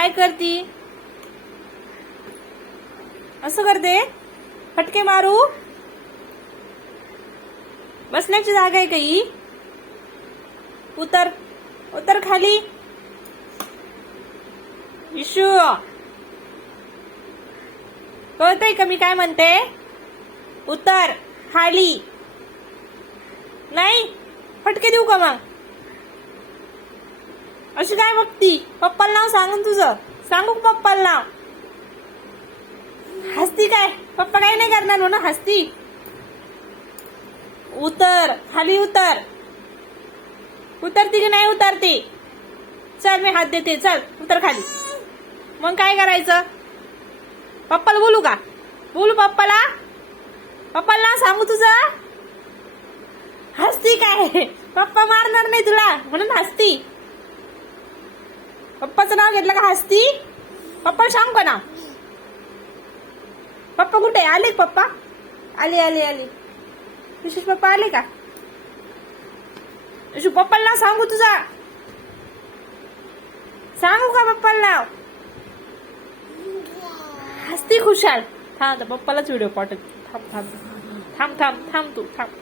काय करती? असं करते? फटके मारू? बसण्याची जागा आहे का ही? उतर उतर खाली. इशू, कळतंय का मी काय म्हणते? उतर खाली. नाही फटके देऊ का मग? अशी काय बघती? पप्पाला नाव सांगून तुझं सांगू का पप्पाला नाव? हसती काय? पप्पा काही नाही करणार म्हणून हसती. उतर खाली. उतर. उतरती की नाही उतरती? चल मी हात देते. चल उतर खाली. मग काय करायचं? पप्पाला बोलू का? बोलू पप्पाला? पप्पाला नाव सांगू तुझं? हसती काय? पप्पा मारणार नाही तुला म्हणून हसती. पप्पाचं नाव घेतलं का हसती? पप्पाला सांग का नाव? पप्पा कुठे आले? पप्पा आले आले आले. विशेष पप्पा आले का? पप्पाला नाव सांगू तुझा? सांगू का पप्पाला नाव? हसती खुशाल. थांब पप्पालाच व्हिडिओ पाठवते. थांब थांब थांब थांब थांब तू थांब.